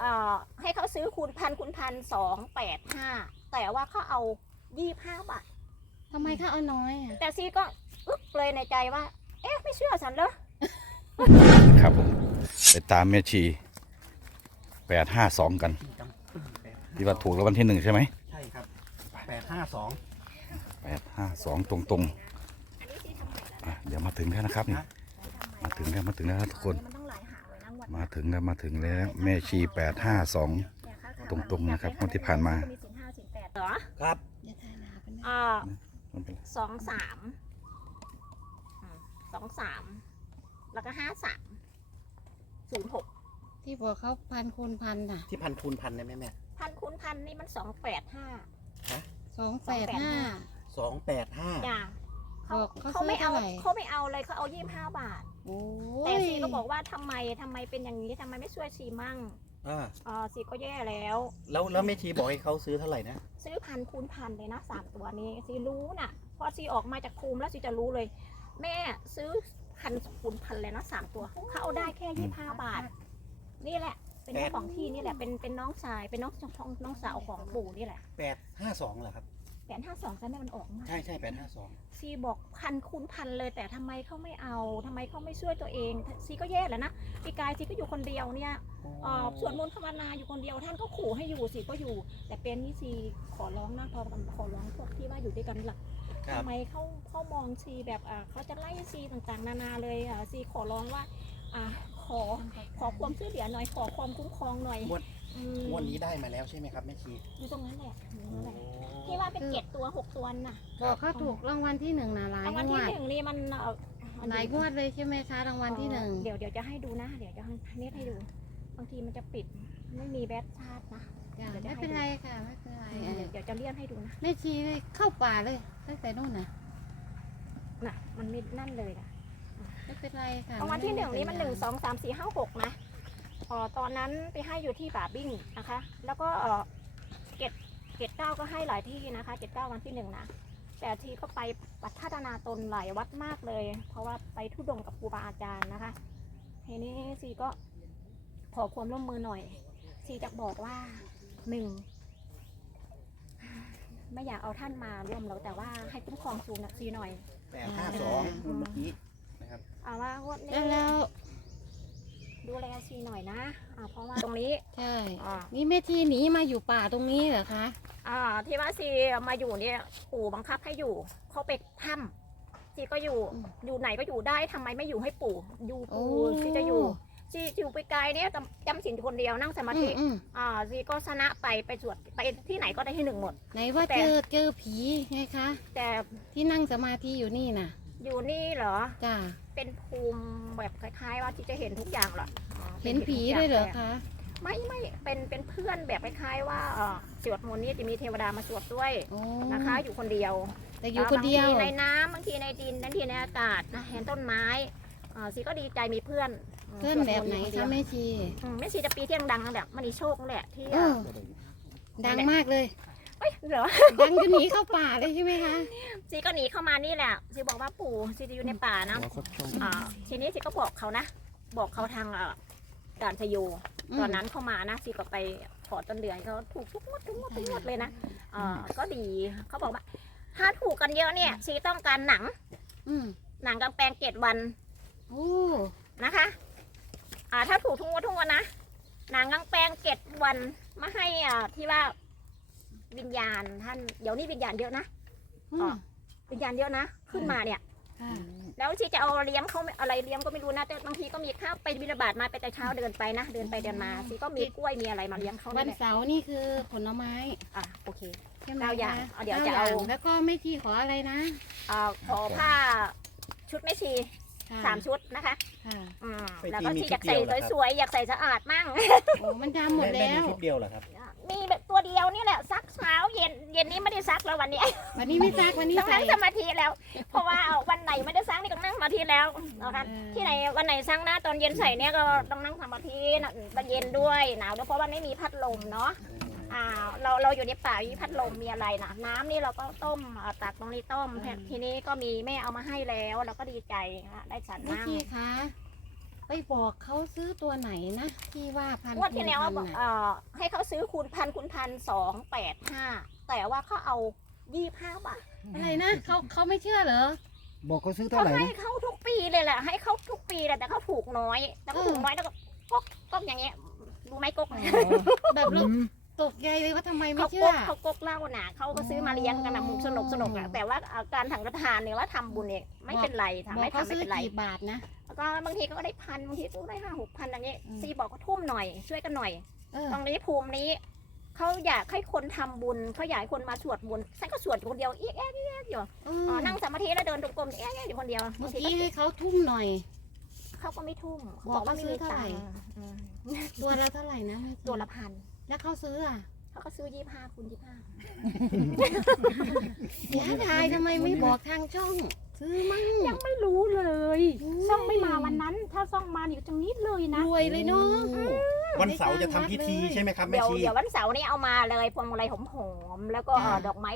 เอ่อให้เขาซื้อคูณพันคูณพันสองแปดห้าแต่ว่าเขาเอายี่ห้าบาท ทำไมเขาเอาน้อยอะ แต่ซีก็อึ๊บเลยในใจว่า เอ๊ะ ไม่เชื่อฉันเหรอ ครับผม ไปตามแม่ชีแปดห้าสองกัน ที่ว่าถูกรางวัลที่หนึ่งใช่ไหมใช่ครับแปดห้าสองแปดห้าสองตรงตรงอันนี้ซีทำไมล่ะๆอะเดี๋ยวมาถึงแล้วนะครับนี่มาถึงแล้วมาถึงแล้วทุกคน มันต้องหลายหางเลยนะงวดมาถึงแล้วมาถึงแล้ว แม่ชีแปดห้าสองเนี่ยค่ะตรงๆนะครับงวดที่ผ่านมามีสินห้าสินแปดเหรอครับอย่าทายหนาเป็นนะอ่ามันเป็นไรสองสามอืมสองสามแล้วก็ห้าสามศูนย์หกที่บอกเขาพันคูณพันน่ะที่พันคูณพันได้ไหมแม่พันคูณพันนี่มันสองแปดห้า สองแปดห้า สองแปดห้า จ้ะเขาบอกเขาเขาไม่เอาซื้อเท่าไหร่ เขาไม่เอาเลยเขาเอายี่ห้าบาท โอ้แต่ยซีก็บอกว่าทำไมทำไมเป็นอย่างนี้ทำไมไม่ช่วยซีมั่งอ่าอ่าซีก็แย่แล้ว แล้วแล้วแม่ชีบอกให้เขาซื้อเท่าไหร่นะซื้อพันคูณพันเลยนะสามตัวนี้ซีรู้น่ะ พอซีออกมาจากภูมิแล้วซีจะรู้เลย แม่ซื้อพันคูณพันเลยนะสามตัวเขาเอาได้แค่ยี่ห้าบาท นี่แหละ เป็นเจ้าของที่นี่แหละเป็นเป็นน้องชายเป็นน้องน้องน้องสาวของปู่นี่แหละแปดห้าสองเหรอครับ แปดห้าสองใช่ไหมมันออกมาใช่ใช่แปดห้าสองซีบอกพันคูณพันเลย แต่ทำไมเขาไม่เอาทำไมเขาไม่ช่วยตัวเองซีก็แย่แล้วนะพี่กายซีก็อยู่คนเดียวเนี่ยเอ่อสวดมนต์ภาวนาอยู่คนเดียวท่านก็ขู่ให้อยู่สิก็อยู่ แต่เป็นนี่ซีขอร้องนะพอขอร้องพวกที่ว่าอยู่ด้วยกันนี่แหละครับ ทำไมเขาเขามองซีแบบอ่าเขาจะไล่ซีต่างๆ นานาเลยอะซีขอร้องว่าอ่าขอขอความช่วยเหลือหน่อยขอความคุ้มครองหน่อย งวดอืม งวดนี้ได้มาแล้วใช่ไหมครับแม่ชีอยู่ตรงนั้นแหละอยู่ตรงนั้นแหละที่ว่าเป็นเจ็ดตัวหกตัวน่ะบอกเขาถูกรางวัลที่หนึ่งนะหลายรางวัลงที่วดหนึ่งนี่มันเอ่อมันหลายงวดเลยใช่ไหมคะรางวัลที่หนึ่งเดี๋ยวเดี๋ยวจะให้ดูนะ เดี๋ยวจะให้เน็ตให้ดู บางทีมันจะปิดไม่มีแบทชาร์จนะ จ้ะเดี๋ยวจะไม่ให้ เป็นดูไรค่ะไม่เป็นไรเดี๋ยวเดี๋ยวจะเลื่อนให้ดูนะ แม่ชีเลยเข้าป่าเลยตั้งแต่นู่นน่ะน่ะ มันมีนั่นเลยนะไม่เป็นไรค่ะรางวัลที่หนึ่งนี้มันหนึ่งสององสามสี่ห้าหกนะเออ ตอนนั้นไปให้อยู่ที่ป่าบิ้งนะคะ แล้วก็เออเกตเกตเก้าก็ให้หลายที่นะคะเกตเก้าวันที่หนึ่งนะแต่ทีก็ไปปัดพัฒนาตนหลายวัดมากเลย เพราะว่าไปทุดงค์กับครูบาอาจารย์นะคะทีนี้ซีก็ขอความร่วมมือหน่อยซีจะบอกว่าหนึ่งไม่อยากเอาท่านมาร่วมเราแต่ว่าให้คุ้มครองซูนะซีหน่อยแปดห้าสองเมื่อกี้นะครับเอาว่างวดนี้แล้วแล้ว ดูแลซีหน่อยนะอ่าเพราะว่าตรงนี้ ใช่ อ่า นี่แม่ชีหนีมาอยู่ป่าตรงนี้เหรอคะ อ่าที่ว่าซีมาอยู่เนี่ยปู่บังคับให้อยู่เขาไปถ้ำซีก็อยู่อยู่ไหนก็อยู่ได้ทำไมไม่อยู่ให้ปู่อยู่โอ้ปู่ซีจะอยู่ซีอยู่ไปไกลเนี่ยจำจำศีลคนเดียวนั่งสมาอืธิมอืมอ่าซีก็ชนะไปไปสวดไปที่ไหนก็ได้ที่หนึ่งหมด ไหนว่าแต่ เจอเจอผีไงคะ แต่ที่นั่งสมาธิอยู่นี่น่ะ อยู่นี่เหรอ จ้า เป็นภูมิแบบคล้ายๆ ว่าที่จะเห็นทุกอย่างเหรออ่าเห็นผีด้วยเหรอคะไม่ไม่เป็นเป็นเพื่อนแบบคล้ายๆว่าเอ่อสวดมนต์นี่จะมีเทวดามาสวดด้วยโอ้นะคะ อยู่คนเดียวแต่อยู่คนเดียวบางทีในน้ำบางทีในดินบางทีในอากาศนะเห็นต้นไม้อ่าซีก็ดีใจมีเพื่อนเพื่อนแบบไหนคะแม่ชีอืมแม่ชีจะปีเที่ยงดังนั่นแหละมันนีโชคนั่นแหละที่เออดังมากเลย เอ้ยเหรอดังจนหนีเข้าป่าเลยใช่ไหมคะซีก็หนีเข้ามานี่แหละซีบอกว่าปู่ซีจะอยู่ในป่านะอ่าทีนี้ซีก็บอกเขานะ บอกเขาทางเอ่อด่านชโยมตอนนั้นเข้ามานะซีก็ไปขอต้นเดือนเขาถูกทุกงวดทุกงวดทุกงวดเลยนะอ่าก็ดีเขาบอกว่าถ้าถูกกันเยอะเนี่ยซีต้องการหนัง อืมหนังกางแปลงเกตวันโอ้นะคะ อ่า ถ้าถูกทุกงวดทุกงวันนะหนังกางแปลงเกตวันมาให้อ่าที่ว่า วิญญาณท่านเดี๋ยวนี้วิญญาณเยอะนะอืม วิญญาณเยอะนะขึ้นมาเนี่ย ค่ะแล้วที่จะเอาเลี้ยงเขาไม่อะไรเลี้ยงก็ไม่รู้นะแต่บางทีก็มีข้าวไปบิณฑบาตมาไปแต่เช้าเดินไปนะเดินไปเดินมาซีก็มีกล้วยมีอะไรมาเลี้ยงเขาวันี่นแหละเสาร์นี่คือผลไม้อะโอเค ใช่ไหมเก้าอย่างคะเอาเดี๋ยวก้จะเอาย่งแล้วก็ไม่ที่ขออะไรนะ อ่าขอผ้าชุดแม่ชีค่ะ สามชุดนะคะ ค่ะอืมไปแล้วที่ก็มีที่ชุอยาดกเดีใส่ยวเหรอครับสวยๆอยากใส่สะอาดมั่ง โอ้มันดำหมดแม่แล้วมีชุดเดียวเหรอครับ มีแบบตัวเดียวนี่แหละซักเช้าเย็นเย็นนี้ไม่ได้ซักแล้ววันนี้ วันนี้ไม่ซักวันนี้ต้องใส่นั่งสมาธิแล้ว เพราะว่าวันไหนไม่ได้ซักนี่ก็นั่งสมาธิแล้วนะคะเออที่ไหนวันไหนซักนะตอนเย็นใส่เนี่ยก็ต้องนั่งสมาธินะตอนเย็นด้วยหนาวด้วยเพราะว่าไม่มีพัดลมเนาะ อ่าเราเราอยู่ในป่ามีพัดลมมีอะไรนะน้ำนี่เราก็ต้มอ่าตักตรงนี้ต้มทีนี้ก็มีแม่เอามาให้แล้วเราก็ดีใจนะได้ฉันแม่นั่งชีคะไปไปบอกเขาซื้อตัวไหนนะที่ว่าพันงวดที่แล้วพับอกนน่ะเอ่อให้เขาซื้อคูณพันคูณพันสองแปดห้าแต่ว่าเขาเอายี่ห้าบาทอะไรนะเขาเขาไม่เชื่อเหรอ บอกเขาซื้อเท่าเขาไหร่ให้นะเขาทุกปีเลยแหละให้เขาทุกปีแหละแต่เขาถูกน้อยแต่เขาเออถูกน้อยแล้วก็ก๊กก๊กอย่างเงี้ยรู้ไหมก๊กแบบลูกอืม ตกใจเลยว่าทำไมไม่เขาเชื่ก๊อกเขาก๊กเหล้าหนาเขาก็ซื้อมาเลี้ยงกันนะมุกสนุกสนุกอะแต่ว่าเอ่อการถังกระทานเนี่ยว่าทำบุญเนี่ยไม่เป็นไรบทำอกไม่เขาทำไม่ซื้อเป็นไร กี่บาทนะ แล้วก็บางทีก็ได้พันบางทีก็ได้ห้าหกพันอย่างเงี้ยอืม ซีบอกก็ทุ่มหน่อยช่วยกันหน่อย เออตรงนี้ภูมินี้เขาอยากให้คนทำบุญเขาอยากให้คนมาสวดมนต์ฉันก็สวดอยู่คนเดียวเอ๊ะเอ๊ะเอ๊ะอยู่เออ๋ออนั่งสมาธิแล้วเดินตรงกลมเอ๊ะเอ๊ะอยู่คนเดียวเมื่บาองทีกี้ก็ให้เขาทุ่มหน่อย เขาก็ไม่ทุ่มเขาบอกว่าไม่มีเขาซื้อเท่าไหร่ตังค์อืมตัวละเท่าไหร่นะแม่จีตัวละพัน แล้วเขาซื้ออะเขาก็ซื้อยี่ห้าคูณยี่ห้าเสียดายทำไมไม่บอกทางช่อง ซื้อมั่ง ยังไม่รู้เลยโอ้ยซ่องไม่มาวันนั้น ถ้าซ่องมาอยู่ตรงนี้เลยนะรวยเลยเนาะ วันเสาร์จะทำพิธีใช่ไหมครับแม่เดี๋ยวชีเดี๋ยววันเสาร์นี้เอามาเลยพวงมาลัยหอมๆแล้วก็จ้ะเอ่อดอกไม้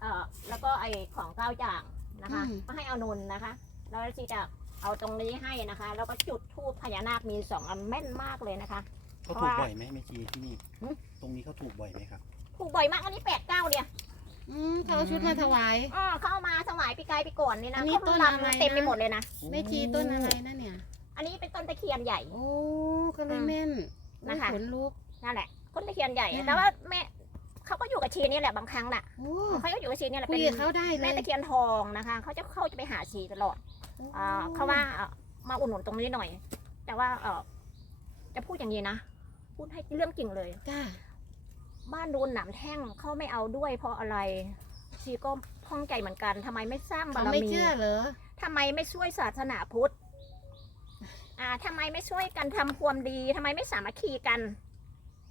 เอ่อแล้วก็ไอของเก้าอย่างนะคะอืม ก็ให้เอานนนะคะ แล้วที่จะเอาตรงนี้ให้นะคะ แล้วก็จุดทูปพญานาคมีสองอันแม่นมากเลยนะคะ เขาถูกบ่อยไหมแม่ชีที่นี่ หึ ตรงนี้เขาถูกบ่อยไหมครับ ถูกบ่อยมากอันนี้แปดเก้าเนี่ยอืมเขาเอาชุดมาถวายอ๋อเขาเอามาถวายปีกายปีก่อนนี่นะอันนี้เขาต้นลอะไรนะำเต็มไปหมดเลยนะ แม่ชีต้นอะไรนะเนี่ย อันนี้เป็นต้นตะเคียนใหญ่ โอ้ก็เลยแม่นนะคะขนลุก นั่นแหละต้นตะเคียนใหญ่ อืม แต่ว่าแม่เขาก็อยู่กับชีนี่แหละบางครั้งน่ะโอ้เขาก็อยู่กับชีนี่แหละคุเป็ยนกับเขาได้เลแม่ยตะเคียนทองนะคะเขาจะเข้าจะไปหาชีตลอดอ่าเขาว่าเอ่อมาอุดหนุนตรงนี้หน่อย แต่ว่าเออจะพูดอย่างนี้นะ พูดให้เรื่องจริงเลย จ้าบ้านรูนหนามแท่งเขาไม่เอาด้วยเพราะอะไร ชีก็พ้องใจเหมือนกันทำไมไม่สร้างบาเขารไม่มีเชื่อเหรอ ทำไมไม่ช่วยศาสนาพุทธอ่าทำไมไม่ช่วยกันทำความดีทำไมไม่สามัคคีกัน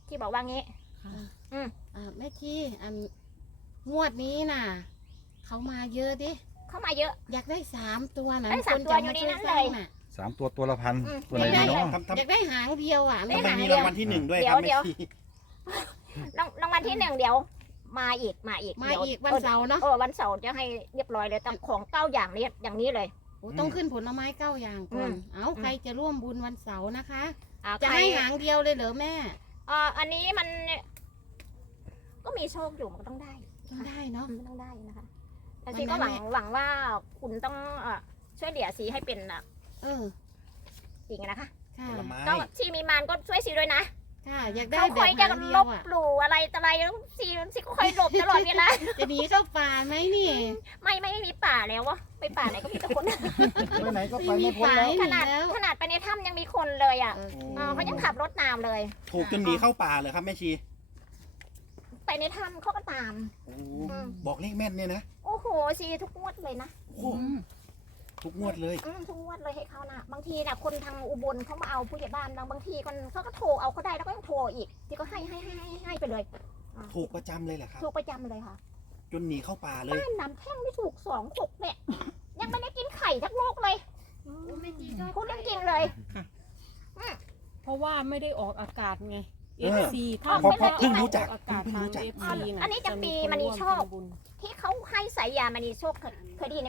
ที่บอกว่างี้อืม อ่าแม่ชีอันงวดนี้น่ะ เขามาเยอะดิ เข้ามาเยอะ อยากได้สามตัวนะได้สามคนตัวจะอยู่ในนั้นช่วสร้างเลยน่ะ สามตัวตัวละพันอืมตัวไหนดีเนาะทำทำ อยากได้หางเดียวอะได้ทำไมหางมีเดียวรางวัลที่หนึ่งด้วยเดี๋คยรัวบเดี๋แม่ยวชีรางรางวัลที่หนึ่งเดี๋ยว มาอีกมาอีกมาเดี๋ยวอีกวันเสาร์เนาะเออวันเสาร์จะให้เรียบร้อยเลยแต่ของเก้าอย่างนี้อย่างนี้เลย โอ้ต้องขึ้นผลไม้เก้าอย่างก่อนอืม เอาใครจะร่วมบุญวันเสาร์นะคะ อ่าจะใครให้หางเดียวเลยเหรอแม่เอ่ออันนี้มัน ก็มีโชคอยู่มันก็ต้องได้ ต้องได้เนาะ มันต้องได้นะคะแต่วันซีก็หนั้วันงเนี่ยหวังว่าคุณต้องเอ่อช่วยเหลือซีให้เป็นอะ เออจริงนะคะค่ะผลไม้ก็ซีมีมานก็ช่วยซีด้วยนะค่ะอยากได้เขาแบคบอยจะหางเดีลยวบอะหลู่อะไรต่ออะไรแล้วซีซีก็คอยหลบตลอดเวลา จะหนีเข้าป่าไหมนี่ไม่ไม่ไม่มีป่าแล้ววะไปป่าไหนก็มีแต่คน ไปไหนก็ไปไม่พ้นแล้วขนาดแล้ว ขนาดไปในถ้ำยังมีคนเลยอะโอเคเออเขายังขับรถตามเลย ถูกจนหนีเข้าป่าเลยครับแม่ชี ไปในถ้ำเขาก็ตาม โอ้อืมบอกเลขแม่นเนี่ยนะ โอ้โหซีทุกงวดเลยนะ โอ้ ทุกงวดเลย อืมทุกงวดเลยให้เขานะบางทีนะคนทางอุบลเขามาเอาผู้ใหญ่บ้านบางบางทีคนเขาก็โทรเอาเขาได้แล้วก็ยังโทรอีกที่ก็ให้ให้ให้ให้ให้ไปเลยอ่าถูกประจำเลยเหรอครับ ถูกประจำเลยค่ะ จนหนีเข้าป่าเลย บ้านน้ำแท่งไม่ถูกสองหกเนี่ย ยังไม่ได้กินไข่ทักโลกเลยพูดเรื่องจริงเลย เพราะว่าไม่ได้ออกอากาศไง เออ FC ถ้าเพราะเพราะเพิ่งเพิ่งรู้รู้จัจักกอากาศเพิ่งทางรู้จัก FC นะอันนี้จะปีมณีโชค ที่เขาให้สายยามณีโชคเคยเคยได้ยินไหม